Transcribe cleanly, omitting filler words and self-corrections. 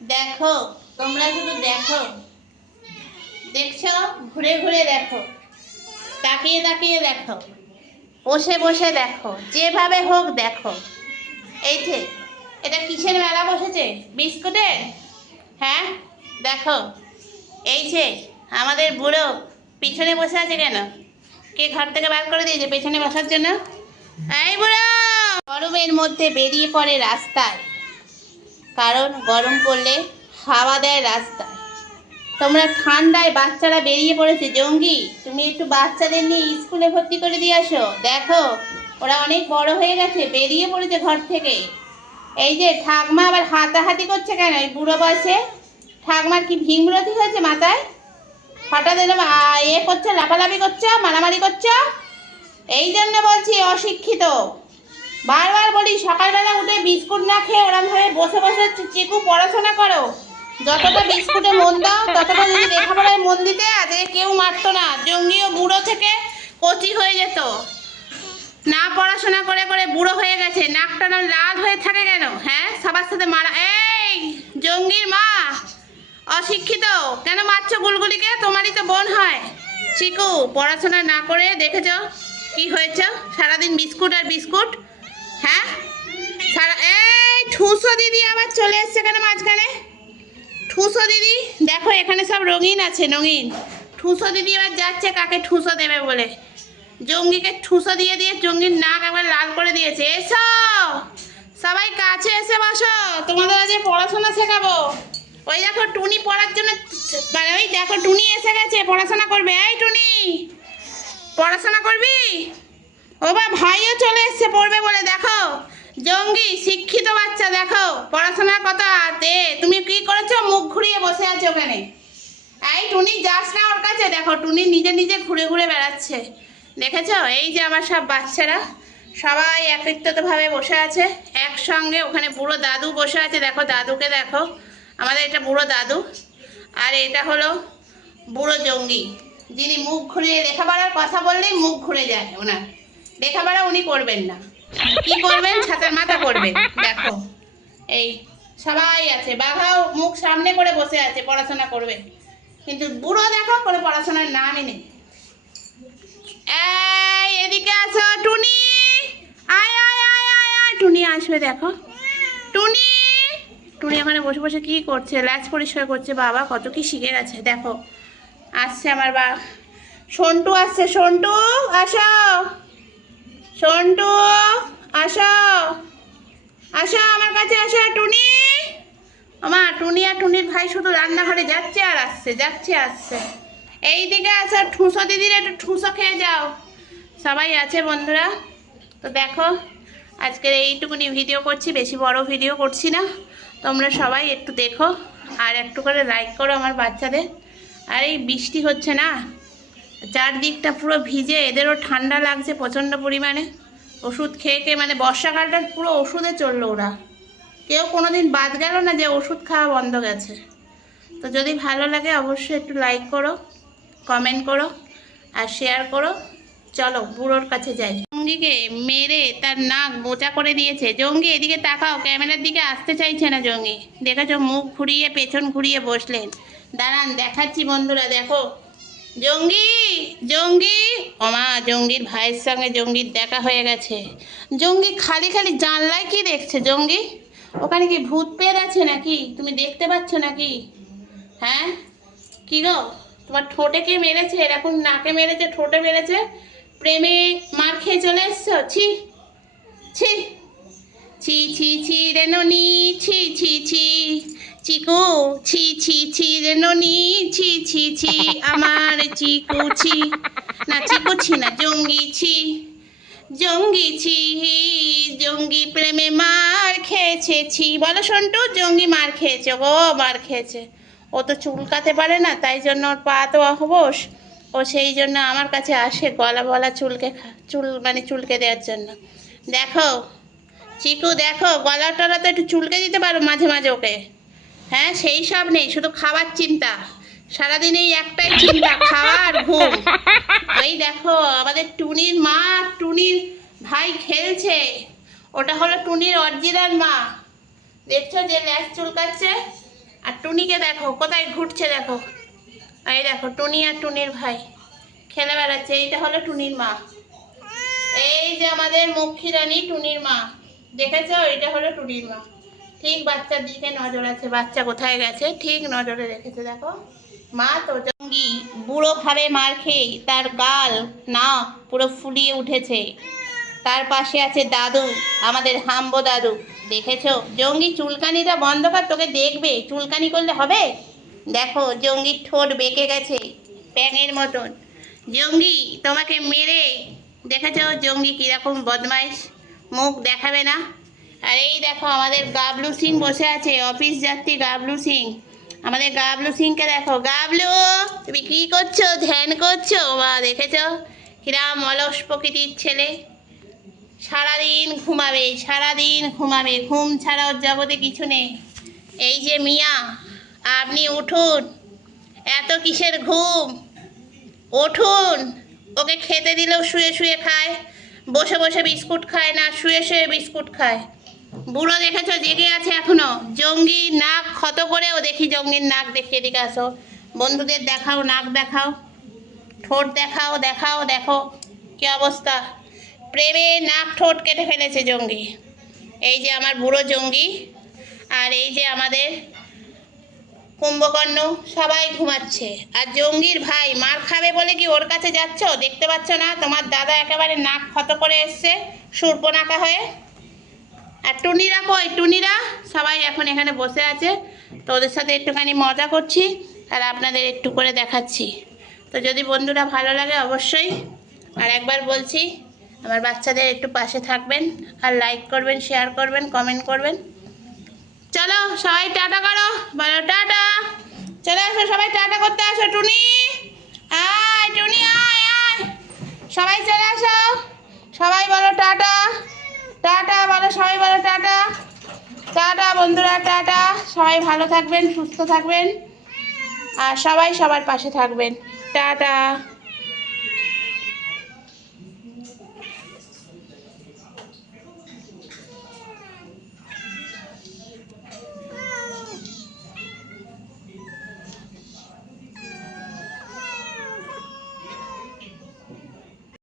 দেখো, তোমরা শুধু দেখো, দেখছো, ঘুরে ঘুরে দেখো, তাকিয়ে তাকিয়ে দেখো, বসে বসে দেখো, যেভাবে হোক দেখো। এই যে এটা কিসের মেলা বসেছে? বিস্কুটের। হ্যাঁ, দেখো, এই যে আমাদের বুড়ো পিছনে বসে আছে কেন? কে ঘর থেকে বার করে দিয়েছে পেছনে বসার জন্য? এই বুড়ো গরমের মধ্যে বেরিয়ে পড়ে রাস্তায়, কারণ গরম পড়লে হাওয়া দেয় রাস্তায়। তোমরা ঠান্ডায় বাচ্চারা বেরিয়ে পড়েছে জঙ্গি, তুমি একটু বাচ্চাদের নিয়ে স্কুলে ভর্তি করে দিয়ে আসো। দেখো, ওরা অনেক বড় হয়ে গেছে, বেরিয়ে পড়েছে ঘর থেকে। এই যে ঠাকমা আবার হাতাহাতি করছে কেন এই বুড়ো বয়সে? ঠাকমার কি ভীমরতি হয়েছে মাথায়? হঠাৎ এরকম করছো, লাফালাফি করছো, মারামারি করছো। এই জন্য বলছি অশিক্ষিত। বারবার বলি সকালবেলা উঠে বিস্কুট না খেয়ে ওরমভাবে বসে বসে চিকু পড়াশোনা করো। যতটা বিস্কুটে মন দাও ততটা যদি লেখাপড়ায় মন দিতে আজকে কেউ মারতো না। জঙ্গিও বুড়ো থেকে কচি হয়ে যেত। না পড়াশোনা করে করে বুড়ো হয়ে গেছে, নাকটা না লাল হয়ে থাকে কেন? হ্যাঁ, সবার সাথে মারা। এই জঙ্গির মা, অশিক্ষিত, কেন মারছো গুলগুলিকে? তোমারই তো বোন হয়। চিকু পড়াশোনা না করে দেখেছ কি হয়েছে? সারাদিন বিস্কুট আর বিস্কুট। হ্যাঁ, এই ঠুসো দিদি আবার চলে এসছে কেন মাঝখানে? ঠুসো দিদি দেখো, এখানে সব রঙিন আছে, রঙিন। ঠুসো দিদি এবার যাচ্ছে কাকে ঠুসো দেবে বলে। জঙ্গিকে ঠুসো দিয়ে দিয়ে জঙ্গির নাক একবার লাল করে দিয়েছে। এসো সবাই কাছে এসে বসো, তোমাদের আজ পড়াশোনা শেখাবো। ওই দেখো টুনি পড়ার জন্য, মানে ওই দেখো টুনি এসে গেছে, পড়াশোনা করবে। এই টুনি, পড়াশোনা করবি? ও বা ভাইও চলে এসছে পড়বে বলে। দেখো জঙ্গি শিক্ষিত বাচ্চা, দেখো পড়াশোনার কথা দে। তুমি কি করেছো? মুখ ঘুরিয়ে বসে আছো ওখানে। এই টুনি যাস না ওর কাছে। দেখো টুনি নিজে নিজে ঘুরে ঘুরে বেড়াচ্ছে, দেখেছো? এই যে আমার সব বাচ্চারা সবাই একত্রিতভাবে বসে আছে একসঙ্গে। ওখানে বুড়ো দাদু বসে আছে, দেখো দাদুকে দেখো, আমাদের এটা বুড়ো দাদু। আর এটা হলো বুড়ো জঙ্গি, যিনি মুখ ঘুরিয়ে লেখাপড়ার কথা বললেই মুখ ঘুরে যায় ওনার। লেখাপড়া উনি করবেন না, কি করবেন? ছাতার মাথা করবেন। দেখো এই সবাই আছে, বাঘাও মুখ সামনে করে বসে আছে, পড়াশোনা করবে। কিন্তু বুড়ো দেখো কোনো পড়াশোনার নামই নেই। এই এদিকে আসো টুনি, আয় আয় আয় আয় আয়। টুনি আসবে, দেখো টুনি। টুনি ওখানে বসে বসে কি করছে? ল্যাচ পরিষ্কার করছে। বাবা কত কি শিখে গেছে। দেখো আসছে আমার সন্টু আসছে। সন্টু আসো, সন্টু আসো, আসো আমার কাছে আসো। টুনি, আমার টুনি আর টুনির ভাই শুধু রান্নাঘরে যাচ্ছে আর আসছে, যাচ্ছে আসছে। এই দিকে আসো, ঠুসো দিদির একটু ঠুসো খেয়ে যাও। সবাই আছে বন্ধুরা। তো দেখো আজকের এইটুকুনি ভিডিও করছি, বেশি বড় ভিডিও করছি না। তোমরা সবাই একটু দেখো আর একটু করে লাইক করো আমার বাচ্চাদের। আর এই বৃষ্টি হচ্ছে না, চারদিকটা পুরো ভিজে, এদেরও ঠান্ডা লাগছে প্রচণ্ড পরিমাণে। ওষুধ খেয়ে খেয়ে মানে বর্ষাকালটা পুরো ওষুধে চললো ওরা। কেউ কোনো দিন বাদ গেল না যে ওষুধ খাওয়া বন্ধ গেছে। তো যদি ভালো লাগে অবশ্যই একটু লাইক করো, কমেন্ট করো আর শেয়ার করো। চলো বুড়োর কাছে যাই। জঙ্গিকে মেরে তার নাক বোচা করে দিয়েছে। জঙ্গি এদিকে তাকাও, ক্যামেরার দিকে আসতে চাইছে না জঙ্গি। দেখেছো মুখ ঘুরিয়ে পেছন ঘুরিয়ে বসলেন। দাঁড়ান দেখাচ্ছি বন্ধুরা, দেখো জঙ্গি, জঙ্গি, ওমা জঙ্গির ভাইয়ের সঙ্গে জঙ্গির দেখা হয়ে গেছে। জঙ্গি খালি খালি জানলায় কি দেখছে? জঙ্গি ওখানে কি ভূত পেয়ে আছে নাকি? তুমি দেখতে পাচ্ছ নাকি? হ্যাঁ কি গো, তোমার ঠোঁটে কে মেরেছে? এরকম নাকে মেরেছে, ঠোঁটে মেরেছে, প্রেমে মার খেয়ে চলে এসছো? ছি ছি ছি ছি ছি রে ননি, ছি ছি ছি। চিকু ছি ছি ছি রে ননি, ছি ছি ছি আমার চিকু ছি। না চিকু ছি না, জঙ্গি ছি, জঙ্গি ছি। জঙ্গি প্রেমে মার খেয়েছে ছি। বলো সন্টু, জঙ্গি মার খেয়েছে গো, মার খেয়েছে। ও তো চুলকাতে পারে না, তাই জন্য ওর পা তো অবশ। ও সেই জন্য আমার কাছে আসে গলা বলা চুলকে দেওয়ার জন্য। দেখো চিকু, দেখো গলা টলা তো একটু চুলকে দিতে পারো মাঝে মাঝে ওকে। হ্যাঁ সেই সব নেই, শুধু খাবার চিন্তা। সারাদিন এই একটাই চিন্তা, খাওয়া আর ঘুম। ওই দেখো আমাদের টুনির মা, টুনির ভাই খেলছে। ওটা হলো টুনির অরিজিনাল মা। দেখছো যে ল্যাস চুলকাচ্ছে? আর টুনিকে দেখো কোথায় ঘুরছে, দেখো এই দেখো টুনি আর টুনির ভাই খেলে বেড়াচ্ছে। এইটা হলো টুনির মা, এই যে আমাদের মক্ষী রানী টুনির মা, দেখেছো? এটা হলো টুনির মা। ঠিক বাচ্চার দিকে নজর আছে, বাচ্চা কোথায় গেছে ঠিক নজরে রেখেছে। দেখো মা তো জঙ্গি বুড়ো ভাবে মার খেয়ে তার গাল নাক পুরো ফুলিয়ে উঠেছে। তার পাশে আছে দাদু, আমাদের হাম্বো দাদু। দেখেছো? জঙ্গি চুলকানিটা বন্ধ কর, তোকে দেখবে, চুলকানি করলে হবে? দেখো জঙ্গির ঠোঁট বেঁকে গেছে ব্যাঙের মতন। জঙ্গি তোমাকে মেরে, দেখেছো জঙ্গি কিরকম বদমাইশ, মুখ দেখাবে না। আর এই দেখো আমাদের গাবলু সিং বসে আছে, অফিস যাত্রী গাবলু সিং। আমাদের গাবলু সিংকে দেখো, গাবলু তুমি কি করছো? ধ্যান করছো? বা দেখেছো কিরাম অলস প্রকৃতির ছেলে, সারাদিন ঘুমাবে, সারাদিন ঘুমাবে, ঘুম ছাড়া ওর জগতে কিছু নেই। এই যে মিয়া, আপনি উঠুন, এত কিসের ঘুম? উঠুন, ওকে খেতে দিলেও শুয়ে শুয়ে খায়, বসে বসে বিস্কুট খায় না, শুয়ে শুয়ে বিস্কুট খায়। বুড়ো দেখেছো জেগে আছে এখনো। জঙ্গি নাক ক্ষত করেও, দেখি জঙ্গির নাক দেখিয়ে, দিকে আসো, বন্ধুদের দেখাও, নাক দেখাও, ঠোঁট দেখাও, দেখাও, দেখো কি অবস্থা, প্রেমে নাক ঠোঁট কেটে ফেলেছে জঙ্গি। এই যে আমার বুড়ো জঙ্গি, আর এই যে আমাদের কুম্ভকর্ণ, সবাই ঘুমাচ্ছে। আর জঙ্গির ভাই মার খাবে বলে কি ওর কাছে যাচ্ছ? দেখতে পাচ্ছ না তোমার দাদা একেবারে নাক ক্ষত করে এসছে শূর্পণখা হয়ে? আর টুনিরা কই? টুনিরা সবাই এখন এখানে বসে আছে, তো ওদের সাথে একটুখানি মজা করছি আর আপনাদের একটু করে দেখাচ্ছি। তো যদি বন্ধুরা ভালো লাগে অবশ্যই, আর একবার বলছি, আমার বাচ্চাদের একটু পাশে থাকবেন, আর লাইক করবেন, শেয়ার করবেন, কমেন্ট করবেন। চলো সবাই টাটা করো, বলো টাটা। চলে আসো সবাই, টাটা করতে আসো। টুনি আয়, টুনি আয় আয়, সবাই চলে আসো, সবাই বলো টাটা। টাটা বলো, সবাই বলো টাটা। টাটা বন্ধুরা, টাটা। সবাই ভালো থাকবেন, সুস্থ থাকবেন, আর সবাই সবার পাশে থাকবেন। টাটা।